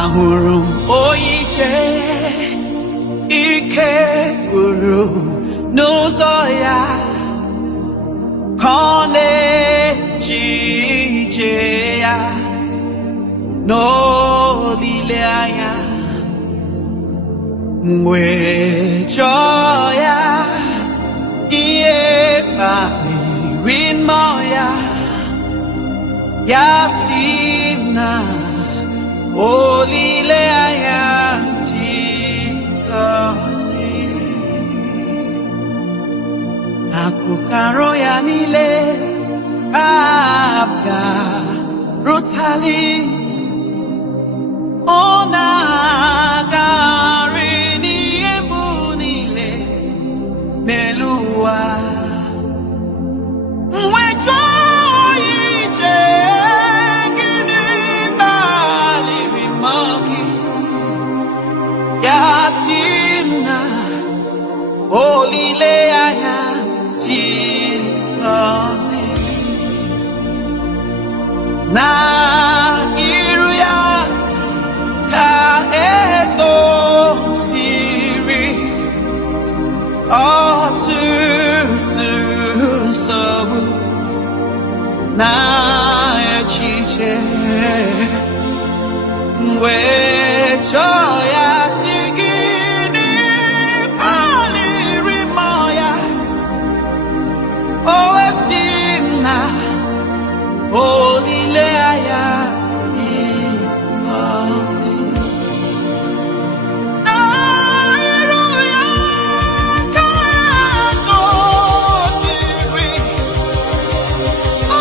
ahurum oyiche ike guru n'ụzọ ya kone jije ya n'olileanya mgbe chọọ ya ihe kpaliri mmụọ ya si na olileanya dị ngọzi akụkọ ya niile abịarutali ọ na-agagharị n'ihe mbụ niile n'elu ụwa nweta ije gịnị kpaliri mmụọ gị ya si na olileanya dị ngọzi na iru ya ka edosiri ọtụtụ nsogbu na echiche mgbe chọọ ya si gịnị kpaliri mmụọ ya o si na olileanya dị ngọzi n'iru ya ka edosiri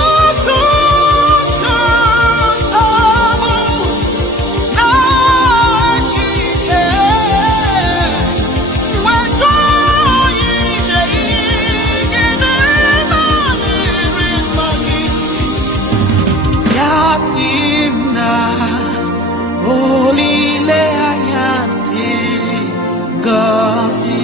ọtụtụ nsogbu na echiche mgbe chọọ ije gịnị kpaliri mmụọ gị ya si na olileanya dị ngọzi